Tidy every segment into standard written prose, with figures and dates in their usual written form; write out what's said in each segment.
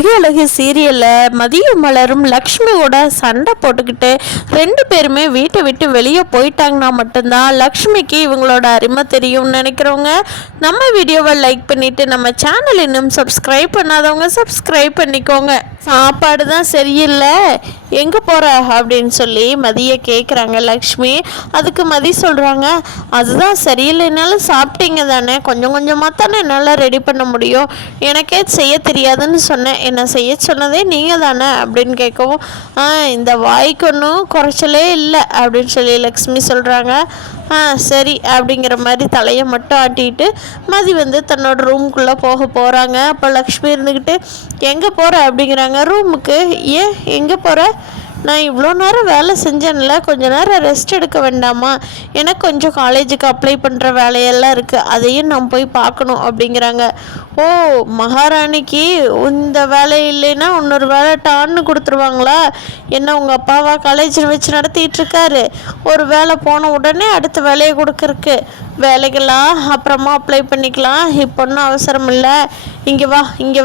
அழகு அழகு சீரியலில் மதியம் மலரும் லக்ஷ்மியோட சண்டை போட்டுக்கிட்டு 2 பேருமே வீட்டை விட்டு வெளியே போயிட்டாங்கன்னா மட்டும்தான் லக்ஷ்மிக்கு இவங்களோட அருமை தெரியும்னு நினைக்கிறவங்க நம்ம வீடியோவை லைக் பண்ணிவிட்டு நம்ம சேனல் இன்னும் சப்ஸ்கிரைப் பண்ணாதவங்க சப்ஸ்கிரைப் பண்ணிக்கோங்க. சாப்பாடு தான் சரியில்லை, எங்கே போகிற அப்படின்னு சொல்லி மதியை கேட்குறாங்க லக்ஷ்மி. அதுக்கு மதி சொல்கிறாங்க, அதுதான் சரியில்லைனாலும் சாப்பிட்டீங்க தானே, கொஞ்சம் கொஞ்சமாக தானே என்னால் ரெடி பண்ண முடியும், எனக்கே செய்ய தெரியாதுன்னு சொன்னேன், என்ன செய்ய சொன்னதே நீங்கள் தானே அப்படின்னு கேட்கவும், இந்த வாய்க்கு ஒன்றும் குறைச்சலே இல்லை அப்படின்னு சொல்லி லக்ஷ்மி சொல்கிறாங்க. சரி அப்படிங்கிற மாதிரி தலையை மட்டும் ஆட்டிட்டு மதி தன்னோட ரூமுக்குள்ளே போக போகிறாங்க. அப்போ லக்ஷ்மி இருந்துக்கிட்டு எங்கே போகிற அப்படிங்கிறாங்க. ரூமுக்கு. ஏன் எங்கே போகிற? நான் இவ்வளோ நேரம் வேலை செஞ்சேன்ல, கொஞ்சம் நேரம் ரெஸ்ட் எடுக்க வேண்டாமா, எனக்கு கொஞ்சம் காலேஜுக்கு அப்ளை பண்ணுற வேலையெல்லாம் இருக்குது, அதையும் நான் போய் பார்க்கணும் அப்படிங்கிறாங்க. ஓ, மகாராணிக்கு இந்த வேலை இல்லைன்னா இன்னொரு வேலை டான்னு கொடுத்துருவாங்களா? என்ன உங்கள் அப்பாவா காலேஜில் வச்சு நடத்திட்டுருக்காரு? ஒரு வேலை போன உடனே அடுத்த வேலையை கொடுக்கறக்கு, வேலைக்கெல்லாம் அப்புறமா அப்ளை பண்ணிக்கலாம், இப்போ ஒன்றும் அவசரம் இல்லை. இங்கே வா, இங்கே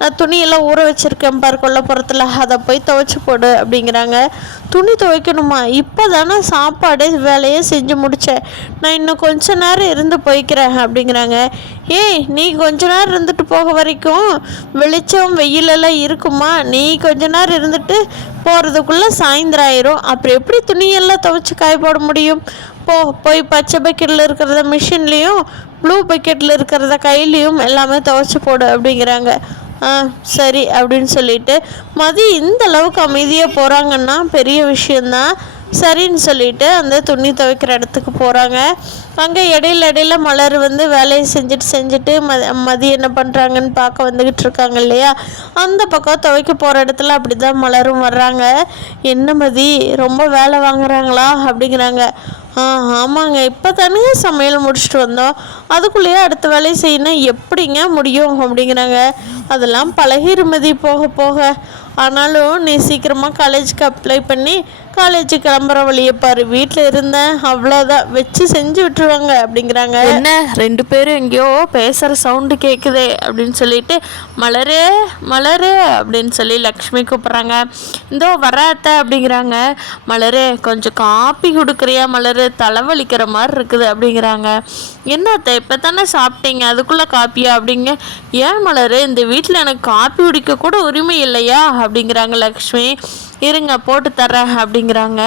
நான் துணியெல்லாம் ஊற வச்சுருக்கேன் பார் கொல்லப்புறத்தில், அதை போய் துவைச்சி போடு அப்படிங்கிறாங்க. துணி துவைக்கணுமா? இப்போ தானே சாப்பாடு வேலையை செஞ்சு முடித்தேன், நான் இன்னும் கொஞ்ச நேரம் இருந்து போய்க்கிறேன் அப்படிங்கிறாங்க. ஏய், நீ கொஞ்ச நேரம் இருந்துட்டு போக வரைக்கும் வெளிச்சம் வெயிலெல்லாம் இருக்குமா? நீ கொஞ்ச நேரம் இருந்துட்டு போகிறதுக்குள்ளே சாயந்தரம் ஆயிரும், அப்புறம் எப்படி துணியெல்லாம் துவைச்சி காய போட முடியும்? போய் பச்சை பக்கெட்டில் இருக்கிறத மிஷின்லேயும் ப்ளூ பக்கெட்டில் இருக்கிறத கையிலையும் எல்லாமே துவைச்சி போடு அப்படிங்கிறாங்க. சரி அப்படின்னு சொல்லிட்டு மதி இந்த அளவுக்கு அமைதியாக போகிறாங்கன்னா பெரிய விஷயந்தான். சரின்னு சொல்லிட்டு அந்த துணி துவைக்கிற இடத்துக்கு போகிறாங்க. அங்கே இடையில மலர் வேலையை செஞ்சுட்டு மதி என்ன பண்ணுறாங்கன்னு பார்க்க வந்துக்கிட்டு இருக்காங்க இல்லையா, அந்த பக்கம் துவைக்க போகிற இடத்துல அப்படி தான் மலரும் வர்றாங்க. என்ன மதி, ரொம்ப வேலை வாங்குறாங்களா அப்படிங்கிறாங்க. ஆமாங்க, இப்போ தானே சமையல் முடிச்சுட்டு வந்தோம், அதுக்குள்ளேயே அடுத்த வேலையை செய்யணும், எப்படிங்க முடியும் அப்படிங்கிறாங்க. அதெல்லாம் பழகிருமதி போக போக, ஆனாலும் நீ சீக்கிரமாக காலேஜுக்கு அப்ளை பண்ணி காலேஜுக்கு கிளம்புற வழியை பாரு, வீட்டில் இருந்தேன் அவ்வளோதான், வச்சு செஞ்சு விட்டுருவாங்க அப்படிங்கிறாங்க. என்ன 2 பேரும் எங்கேயோ பேசுகிற சவுண்டு கேட்குதே அப்படின்னு சொல்லிட்டு மலரே மலரே அப்படின்னு சொல்லி லக்ஷ்மி கூப்பிட்றாங்க. இந்தோ வராத்த அப்படிங்கிறாங்க. மலரே கொஞ்சம் காப்பி கொடுக்குறியா மலரு, தலைவலிக்கிற மாதிரி இருக்குது அப்படிங்கிறாங்க. என்னத்த இப்போ தானே சாப்பிட்டீங்க, அதுக்குள்ளே காப்பியா அப்படிங்க. ஏன் மலரு, இந்த வீட்டில் எனக்கு காப்பி குடிக்க கூட உரிமை இல்லையா அப்படிங்கிறாங்க லக்ஷ்மி. இருங்க போட்டு தர்றேன் அப்படிங்கிறாங்க.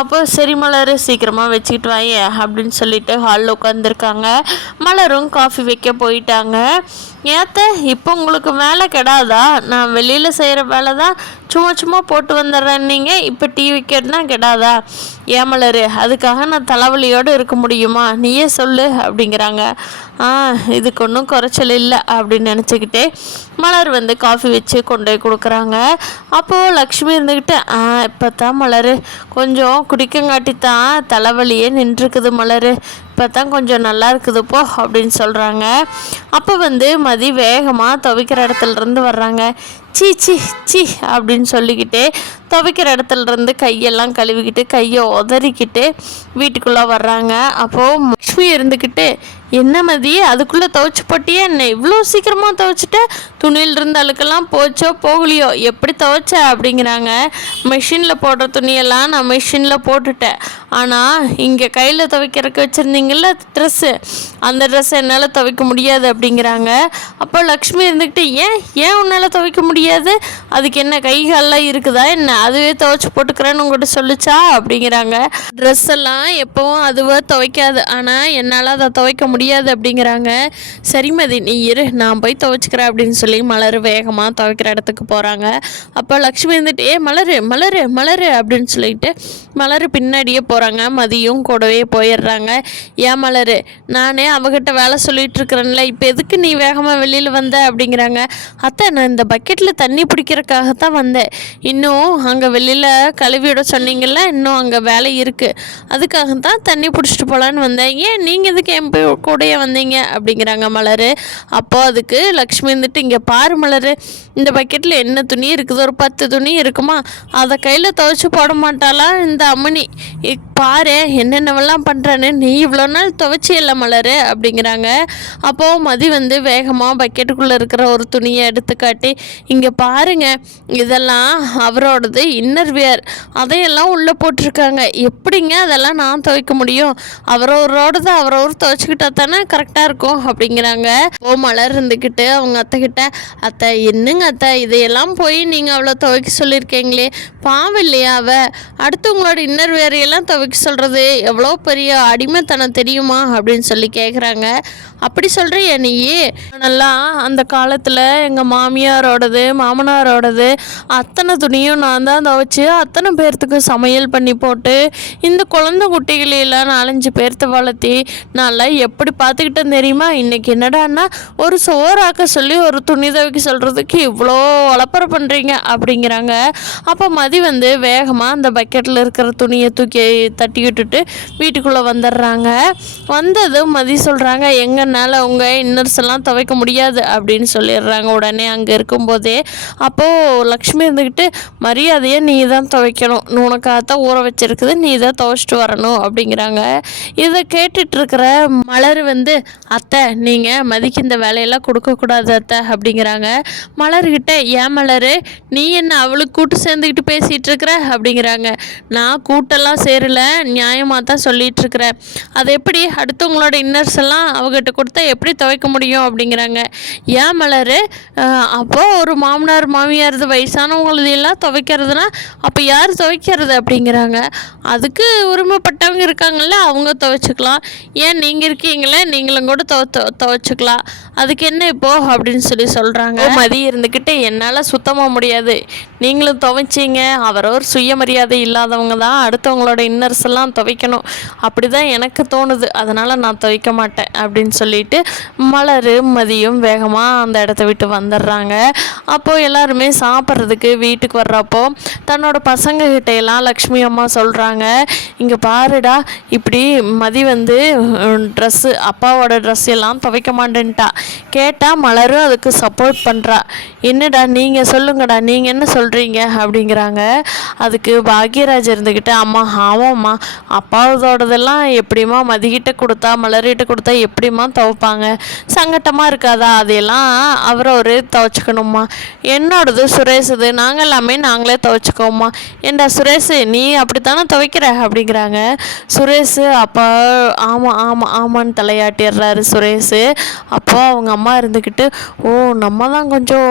அப்போ சரி மலர், சீக்கிரமாக வச்சுக்கிட்டு வாங்க அப்படின்னு சொல்லிட்டு ஹாலில் உட்காந்துருக்காங்க. மலரும் காஃபி வைக்க போயிட்டாங்க. ஏத்த இப்போ உங்களுக்கு வேலை கெடாதா? நான் வெளியில் செய்கிற வேலை தான் சும்மா போட்டு வந்துடுறேன், நீங்கள் இப்போ டீ வைக்கிறதுனா கெடாதா? ஏன் மலர், அதுக்காக நான் தலைவலியோடு இருக்க முடியுமா? நீயே சொல்லு அப்படிங்கிறாங்க. இதுக்கு ஒன்றும் குறைச்சல் இல்லை அப்படின்னு நினச்சிக்கிட்டே மலர் காஃபி வச்சு கொண்டு போய் கொடுக்குறாங்க. அப்போது லக்ஷ்மி இருந்துக்கிட்டு இப்போ தான் மலர் கொஞ்சம் குடிக்கங்காட்டி தான் தலைவலியே நின்றுருக்குது மலர், இப்போ தான் கொஞ்சம் நல்லா இருக்குது போ அப்படின்னு சொல்கிறாங்க. அப்போ மதி வேகமாக துவைக்கிற இடத்துலருந்து வர்றாங்க. சீ அப்படின்னு சொல்லிக்கிட்டு துவைக்கிற இடத்துலருந்து கையெல்லாம் கழுவிக்கிட்டு கையை உதறிக்கிட்டு வீட்டுக்குள்ளே வர்றாங்க. அப்போது லக்ஷ்மி இருந்துக்கிட்டு, என்ன மதி அதுக்குள்ளே துவைச்சி போட்டியே, என்ன இவ்வளோ சீக்கிரமாக துவைச்சிட்ட, துணியில் இருந்த அழுக்கெல்லாம் போச்சோ போகலையோ, எப்படி துவைச்ச அப்படிங்கிறாங்க. மிஷினில் போடுற துணியெல்லாம் நான் மிஷினில் போட்டுட்டேன், ஆனால் இங்கே கையில் துவைக்கிறதுக்கு வச்சுருந்தீங்கள்ல ட்ரெஸ்ஸு, அந்த ட்ரெஸ்ஸை என்னால் துவைக்க முடியாது அப்படிங்கிறாங்க. அப்போ லக்ஷ்மி இருந்துக்கிட்டு, ஏன் உன்னால் துவைக்க முடியாது, அதுக்கு என்ன கை காலெலாம் இருக்குதா என்ன, அதுவே துவைச்சி போட்டுக்கிறேன்னு உங்கள்கிட்ட சொல்லிச்சா அப்படிங்கிறாங்க. ட்ரெஸ் எல்லாம் எப்போவும் அதுவாக துவைக்காது, ஆனால் என்னால் அதை துவைக்க முடியாது அப்படிங்கிறாங்க. சரி மதி நீ இரு, நான் போய் துவைச்சிக்கிறேன் அப்படின்னு சொல்லி மலர் வேகமாக துவைக்கிற இடத்துக்கு போகிறாங்க. அப்போ லக்ஷ்மி இருந்துட்டு மலரு மலரு மலரு அப்படின்னு சொல்லிட்டு மலர் பின்னாடியே போகிறாங்க. மதியும் கூடவே போயிடுறாங்க. ஏன் மலர், நானே அவகிட்ட வேலை சொல்லிட்டு இருக்கிறேன்ல, இப்போ எதுக்கு நீ வேகமாக வெளியில் வந்த அப்படிங்கிறாங்க. அத்தை, நான் இந்த பக்கெட்டில் தண்ணி பிடிக்கிறதுக்காகத்தான் வந்தேன், இன்னும் அங்கே வெளியில் கழுவியோட சொன்னீங்கல்ல, இன்னும் அங்கே வேலை இருக்குது, அதுக்காகத்தான் தண்ணி பிடிச்சிட்டு போகலான்னு வந்தேன், ஏன் நீங்கள் எதுக்கு என் கூடயே வந்தீங்க அப்படிங்கிறாங்க மலர். அப்போ அதுக்கு லக்ஷ்மி இங்கே பாரு மலர், இந்த பக்கெட்டில் என்ன துணி இருக்குது, ஒரு 10 துணி இருக்குமா, அதை கையில் துவைச்சி போட மாட்டாளா இந்த அம்மனி, பாரு என்னென்னவெல்லாம் பண்ணுறேன்னு, நீ இவ்வளோ நாள் துவைச்சியல்ல மலர் அப்படிங்கிறாங்க. அப்போது மதி வந்து வேகமாக பக்கெட்டுக்குள்ளே இருக்கிற ஒரு துணியை எடுத்து காட்டி, இங்கே பாருங்க இதெல்லாம் அவரோடது இன்னர் வியர், அதையெல்லாம் உள்ளே போட்டிருக்காங்க, எப்படிங்க அதெல்லாம் நான் துவைக்க முடியும்? அவரோடது அவரவர் துவைச்சிக்கிட்டா தானே கரெக்டாக இருக்கும் அப்படிங்கிறாங்க. ஓ மலர் இருந்துக்கிட்டு அவங்க அத்தைக்கிட்ட, அத்தை என்னங்க அத்தை இதையெல்லாம் போய் நீங்கள் அவ்வளோ துவைக்க சொல்லியிருக்கீங்களே, பாவம் இல்லையா அடுத்தவங்களோட இன்னர் வேறையெல்லாம் துவைக்க சொல்கிறது எவ்வளோ பெரிய அடிமைத்தனம் தெரியுமா அப்படின்னு சொல்லி கேட்குறாங்க. அப்படி சொல்கிறியா நீ? நல்லா அந்த காலத்தில் எங்கள் மாமியாரோடது மாமனாரோடது அத்தனை துணியும் நான் தான் துவைச்சி அத்தனை பேர்த்துக்கு சமையல் பண்ணி போட்டு இந்த குழந்தை குட்டிகளெல்லாம் 4-5 பேர்த்த வளர்த்தி நல்லா எப்படி பார்த்துக்கிட்டேன் தெரியுமா? இன்றைக்கி என்னடான்னா ஒரு சோறாக்க சொல்லி ஒரு துணி துவைக்க சொல்கிறதுக்கு இவ்வளோ வளப்பறை பண்ணுறீங்க அப்படிங்கிறாங்க. அப்போ மதி வந்து வேகமாக அந்த பக்கெட்டில் இருக்கிற துணியை தூக்கி தட்டி விட்டுட்டு வீட்டுக்குள்ளே வந்துடுறாங்க. வந்ததும் மதி சொல்கிறாங்க, எங்கனால உங்கள் இன்னர்ஸ் எல்லாம் துவைக்க முடியாது அப்படின்னு சொல்லிடுறாங்க. உடனே அங்கே இருக்கும்போதே அப்போது லக்ஷ்மி இருந்துக்கிட்டு, மரியாதையை நீ தான் துவைக்கணும், உனக்காகத்தான் ஊற வச்சிருக்குது, நீ தான் துவைச்சிட்டு வரணும் அப்படிங்கிறாங்க. இதை கேட்டுட்ருக்கிற மலர் வந்து, அத்தை நீங்கள் மதிக்கு இந்த வேலையெல்லாம் கொடுக்கக்கூடாது அத்தை அப்படிங்கிறாங்க. மலர்கிட்ட, ஏன் மலர் நீ என்ன அவளுக்கு கூட்டு சேர்ந்துக்கிட்டு பேசிகிட்டு இருக்கிற அப்படிங்கிறாங்க. நான் கூட்டெல்லாம் சேரல, நியாயமாக தான் சொல்லிகிட்டு இருக்கிறேன், அது எப்படி அடுத்தவங்களோட இன்னர்ஸ் எல்லாம் அவகிட்ட கொடுத்தா எப்படி துவைக்க முடியும் அப்படிங்கிறாங்க. ஏன் மலர் அப்போது ஒரு மாமனார் மாமியார் வயசானவங்களது எல்லாம் துவைக்கிறதுனா அப்போ யார் துவைக்கிறது அப்படிங்கிறாங்க. அதுக்கு உரிமைப்பட்டவங்க இருக்காங்கல்ல, அவங்க துவைச்சிக்கலாம், ஏன் நீங்கள் இருக்கீங்களே நீங்களும் கூட துவைச்சிக்கலாம், அதுக்கு என்ன இப்போ அப்படின்னு சொல்லி சொல்கிறாங்க. மதி இருந்துக்கிட்டு, என்னால் சுத்தமாக முடியாது, நீங்களும் துவைச்சிங்க, அவரவர் சுயமரியாதை இல்லாதவங்க தான் அடுத்தவங்களோட இன்னர்ஸ் எல்லாம் துவைக்கணும், அப்படி தான் எனக்கு தோணுது, அதனால் நான் துவைக்க மாட்டேன் அப்படின்னு சொல்லிட்டு மலர் மதியும் வேகமாக அந்த இடத்த விட்டு வந்துடுறாங்க. அப்போது எல்லாருமே சாப்பிட்றதுக்கு வீட்டுக்கு வர்றப்போ தன்னோட பசங்கக்கிட்ட எல்லாம் லக்ஷ்மி அம்மா சொல்கிறாங்க, இங்கே பாருடா இப்படி மதி வந்து ட்ரெஸ்ஸு அப்பாவோட ட்ரெஸ் எல்லாம் துவைக்க மாட்டேன்ட்டா, கேட்டால் மலரும் அதுக்கு சப்போர்ட் பண்ணுறா, என்னடா நீங்கள் சொல்லுங்கடா நீங்கள் என்ன சொல்கிறீங்க அப்படிங்கிறாங்க. அதுக்கு பாக்யராஜ் இருந்துக்கிட்டு, அம்மா ஆமாம்மா அப்பாவோடதெல்லாம் எப்படிம்மா மதிக்கிட்ட கொடுத்தா மலர்கிட்ட கொடுத்தா எப்படிம்மா துவைப்பாங்க, சங்கட்டமாக இருக்காதா, அதையெல்லாம் அவரை துவைச்சிக்கணும்மா, என்னோடது சுரேஷுது நாங்கள் எல்லாமே நாங்களே துவைச்சிக்கோம்மா, ஏண்டா சுரேஷ் நீ அப்படித்தானே துவைக்கிற அப்படிங்கிறாங்க. சுரேஷ் அப்போ ஆமாம் ஆமாம் ஆமான்னு தலையாட்டிடுறாரு சுரேஷ். அப்போ அவங்க அம்மா இருந்துக்கிட்டு, ஓ நம்ம தான் கொஞ்சம்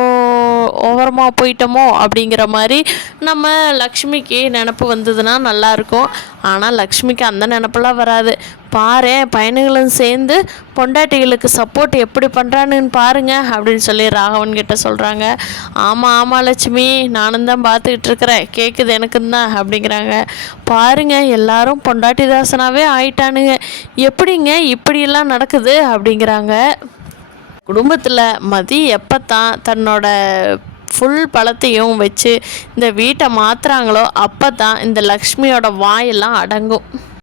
ஓவரமாக போயிட்டோமோ அப்படிங்கிற மாதிரி நம்ம லக்ஷ்மிக்கு நினப்பு வந்ததுன்னா நல்லாயிருக்கும். ஆனால் லக்ஷ்மிக்கு அந்த நினப்பெல்லாம் வராது. பாரு பையனுங்களும் சேர்ந்து பொண்டாட்டிகளுக்கு சப்போர்ட் எப்படி பண்ணுறான்னு பாருங்க அப்படின்னு சொல்லி ராகவன் கிட்ட சொல்கிறாங்க. ஆமாம் ஆமாம் லட்சுமி நானும் தான் பார்த்துக்கிட்டு இருக்கிறேன், கேட்குது எனக்கும் தான் அப்படிங்கிறாங்க. பாருங்க எல்லாரும் பொண்டாட்டி தாசனாகவே ஆயிட்டானுங்க, எப்படிங்க இப்படியெல்லாம் நடக்குது அப்படிங்கிறாங்க. குடும்பத்தில் மதி எப்போ தான் தன்னோட ஃபுல் பழத்தையும் வச்சு இந்த வீட்டை மாற்றுறாங்களோ அப்போ தான் இந்த லக்ஷ்மியோட வாயெல்லாம் அடங்கும்.